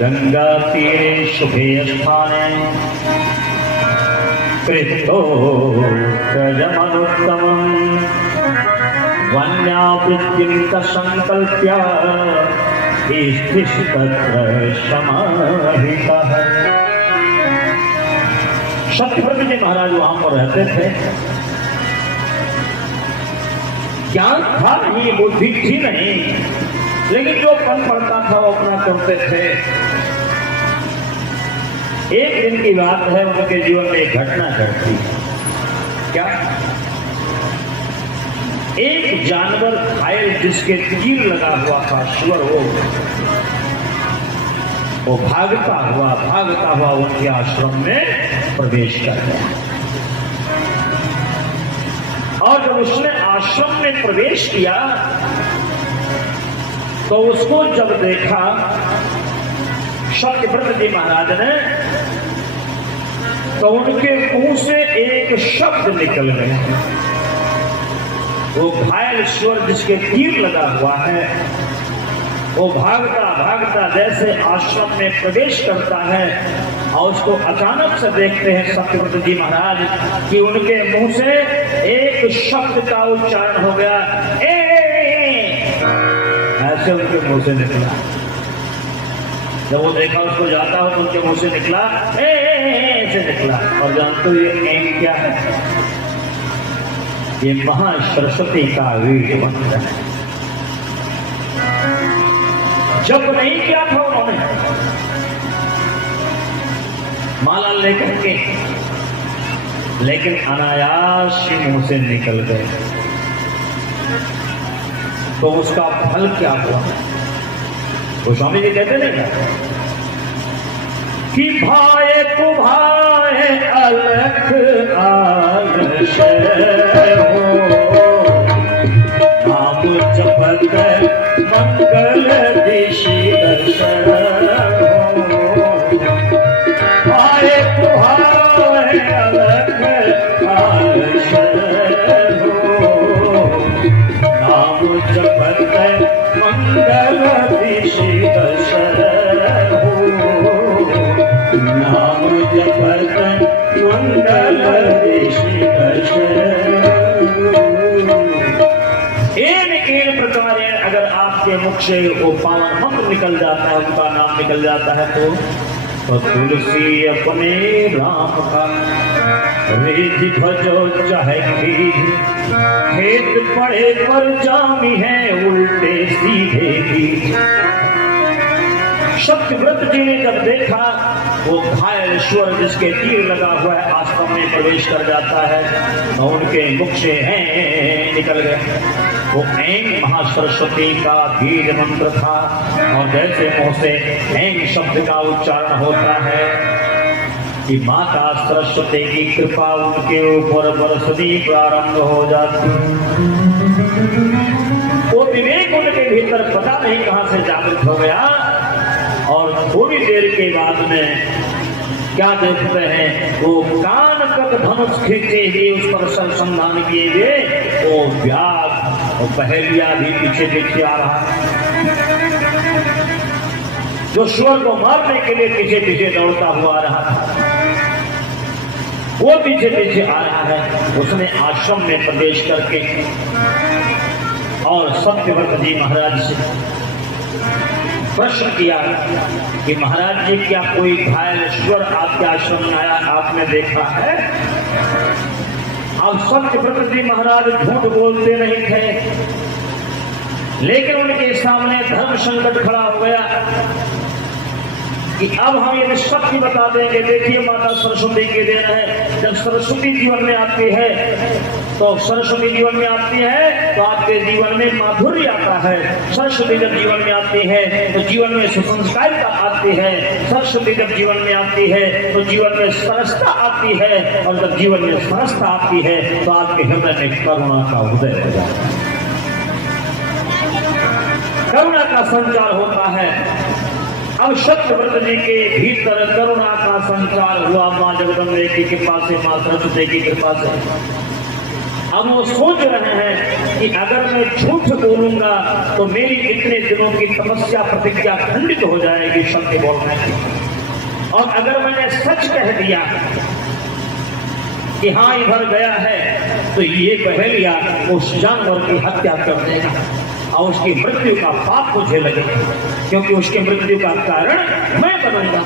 गंगा तीरे शुभे स्थाने कृतो प्रजमनुत्तमम् वन्यावृत्तिं संकल्प्य तत्र समाहितः। सत्यव्रत जी महाराज वहां पर रहते थे। ज्ञान था नहीं, बुद्धि थी नहीं, लेकिन जो पन पड़ता था वो अपना करते थे। एक दिन की बात है, उनके जीवन में एक घटना घटती। क्या? एक जानवर घायल जिसके तीर लगा हुआ था, शुअर, वो भागता हुआ उनके आश्रम में प्रवेश कर गया। और जब उसने आश्रम में प्रवेश किया तो उसको जब देखा सत्यव्रत जी महाराज ने, तो उनके मुंह से एक शब्द निकल गया। वो घायल ईश्वर जिसके तीर लगा हुआ है, वो भागता जैसे आश्रम में प्रवेश करता है और उसको अचानक से देखते हैं सत्यव्रत जी महाराज कि उनके मुंह से एक शब्द का उच्चारण हो गया, ऐसे उनके मुंह से निकला। जब वो देखा उसको जाता हो तो उनके मुंह से निकला ऐसे निकला। और जानते हो ये एम क्या है? ये महासरस्वती का वीर मंत्र है। जब नहीं किया था उन्होंने माला लेकर के, लेकिन अनायास ही मुंह से निकल गए। तो उसका फल क्या हुआ? वो स्वामी जी कहते नहीं कि भाए कुभाए अलख आलश हो, नाम जपत मंगल दिशि दर्शन हो। भाए कुभाए अलख आलश हो, नाम जपत मंगल दिशि दर्शन हो, नाम जपत मंगल दिशि दर्शन। इन प्रकार अगर आपके मुख से वो पावन मंत्र निकल जाता है, उनका नाम निकल जाता है, तो तुलसी अपने राम का रिधि भजो चाहे खेत पड़े पर जामी है उल्टे सीधे की। सत्यव्रत जी ने जब देखा वो घायल ईश्वर जिसके तीर लगा हुआ है आश्रम में प्रवेश कर जाता है, तो उनके मुख से हैं निकल गया। वो ऐं महासरस्वती का वीर मंत्र था। और जैसे मुंह से ऐं शब्द का उच्चारण होता है कि माता सरस्वती की कृपा उनके ऊपर बरसनी प्रारंभ हो जाती। वो विवेक उनके भीतर पता नहीं कहां से जागृत हो गया। और थोड़ी देर के बाद में क्या देखते हैं, वो कान तक धनुष खींचे हुए उस पर संधान किए हुए वो व्याघ्र और पहेलिया भी पीछे पीछे आ रहा है। जो शुअर को मारने के लिए पीछे पीछे दौड़ता हुआ आ रहा था, वो पीछे पीछे आ रहा है। उसने आश्रम में प्रवेश करके और सत्यव्रत जी महाराज से प्रश्न किया कि महाराज जी क्या कोई घायल ईश्वर आपके आश्रम में आया, आपने देखा है? अब सत्यव्रत जी महाराज झूठ बोलते नहीं थे, लेकिन उनके सामने धर्म संकट खड़ा हो गया कि अब हम ये सत्य बता देंगे। देखिए माता सरस्वती के देन है, जब सरस्वती जीवन में आती है तो सरस्वती जीवन में आती है तो आपके जीवन में माधुर्य आता है। सरस्वती जब जीवन में आती है तो जीवन में सुसंस्कारिता आती है। सरस्वती जब जीवन में आती है तो जीवन में सरसता आती है, और जब जीवन में सरसता आती है तो आपके हृदय में करुणा का उदय हो जाता है, करुणा का संचार होता है। अब सत्यव्रत जी के भीतर करुणा का संचार हुआ मां जगदम्बे की कृपा से, मां सरस्वती की कृपा से। अब वो सोच रहे हैं कि अगर मैं झूठ बोलूंगा तो मेरी इतने दिनों की तपस्या प्रतिज्ञा खंडित हो जाएगी सत्य बोलने की, और अगर मैंने सच कह दिया कि हाँ इधर गया है तो ये बहेलिया उस जानवर की हत्या कर देगा और उसकी मृत्यु का पाप मुझे लगेगा, क्योंकि उसकी मृत्यु का कारण मैं बनूंगा।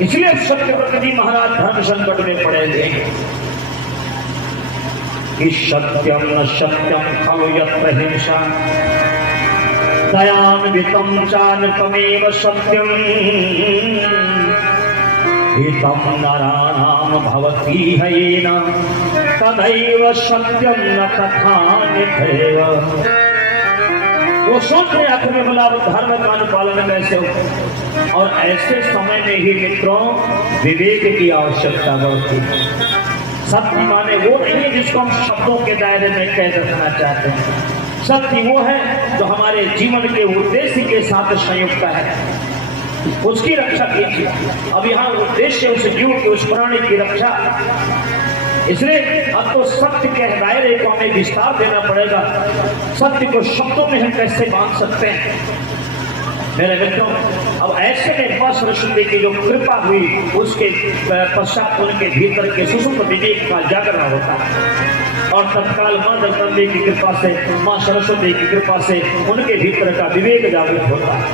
इसलिए सत्यव्रत जी महाराज धर्म संकट में पड़े थे कि सत्यम न सत्यम खलु यत्र हिंसा दयान्वितं चान्वितमेव सत्यम हितं नराणां भवति हयेन तदैव सत्यम न कथान्यथैव। वो सोच रहे आखिर में बोला धर्म का अनुपालन कैसे हो, और ऐसे समय में ही मित्रों विवेक की आवश्यकता बढ़ती है। सत्य माने वो नहीं है जिसको हम शब्दों के दायरे में कैद रखना चाहते हैं। सत्य वो है जो हमारे जीवन के उद्देश्य के साथ संयुक्त है, उसकी रक्षा कीजिए। अब यहाँ उद्देश्य उस जीव की, उस प्राणी की रक्षा, इसलिए अब तो सत्य के दायरे को हमें विस्तार देना पड़ेगा। सत्य को शब्दों में हम कैसे बांध सकते हैं मेरे मित्रों। अब ऐसे में मां सरस्वती की जो कृपा हुई उसके पश्चात उनके भीतर के सुषुप्त विवेक का जागरण होता है, और तत्काल मां जगदम्बे की कृपा से, मां सरस्वती की कृपा से उनके भीतर का विवेक जागृत होता है।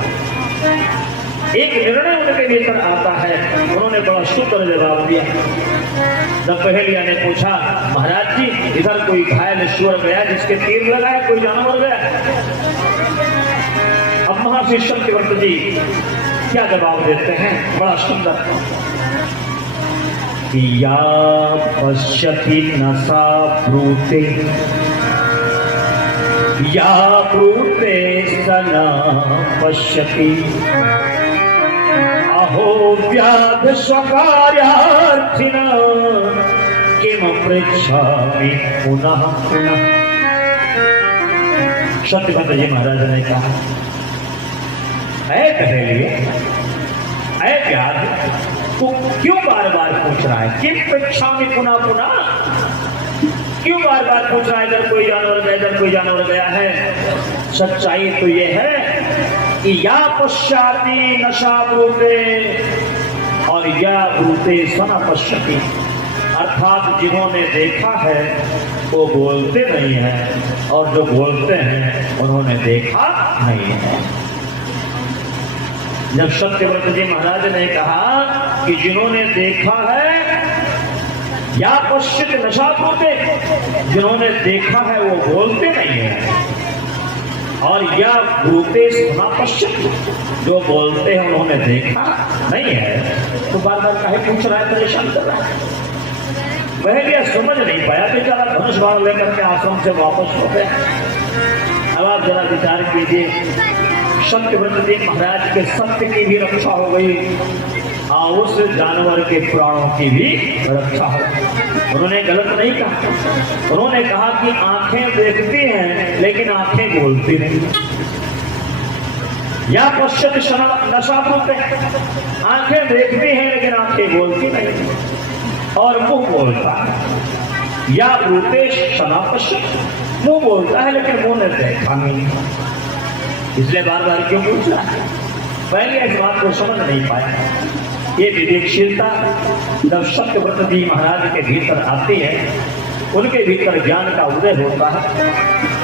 एक निर्णय उनके भीतर आता है। उन्होंने बड़ा सुंदर जवाब दिया। जब बहेलिया ने पूछा महाराज जी इधर कोई घायल सुअर गया जिसके तीर लगा है, कोई जानवर गया? अब महर्षि सत्यव्रत जी क्या जवाब देते हैं, बड़ा सुंदर। या पश्यति नसा ब्रूते या ब्रूते सना पश्यति अहो व्याध स्वकार्यार्थिना किम पृच्छामि पुनः पुनः। सत्यव्रत जी महाराज ने कहा, ऐ बहेलिए, ऐ व्याध, तू क्यों बार बार पूछ रहा है? किम पृच्छामि पुनः पुनः, क्यों बार बार पूछ रहा है? इधर कोई जानवर गया, इधर कोई जानवर गया है। सच्चाई तो ये है कि या पश्चाति नशा ब्रूते और या ब्रूते सना पश्यति, अर्थात जिन्होंने देखा है वो बोलते नहीं है, और जो बोलते हैं उन्होंने देखा नहीं है। जब सत्यव्रत जी महाराज ने कहा कि जिन्होंने देखा है या पश्चित नशा ब्रूते, जिन्होंने देखा है वो बोलते नहीं है, और या ब्रूते सुना पश्चित, जो बोलते हैं उन्होंने देखा नहीं है, तो बार बार काहे पूछ रहा है, परेशान कर रहा है। बहेलिया समझ नहीं पाया, बेचारा धनुष बाण लेकर के आश्रम से वापस हो गया। अब आप जरा विचार कीजिए, सत्यव्रत जी महाराज के सत्य की भी रक्षा हो गई और उस जानवर के प्राणों की भी रक्षा हो गई। उन्होंने गलत नहीं कहा, उन्होंने कहा कि आंखें देखती हैं लेकिन आंखें बोलती नहीं। या पश्चित नशा बोलते, आंखें देखती हैं लेकिन आंखें बोलती नहीं, और मुंह बोलता है। या रूपेश सना पश्चित, मुंह बोलता है लेकिन मुंह ने देखा नहीं। इसलिए बार बार क्यों पूछ रहा है? पहले इस बात को समझ नहीं पाया। ये विवेकशीलता जब सत्यव्रत जी महाराज के भीतर आती है, उनके भीतर ज्ञान का उदय होता है,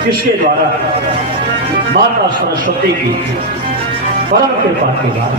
जिसके द्वारा माता सरस्वती की परम कृपा के बाद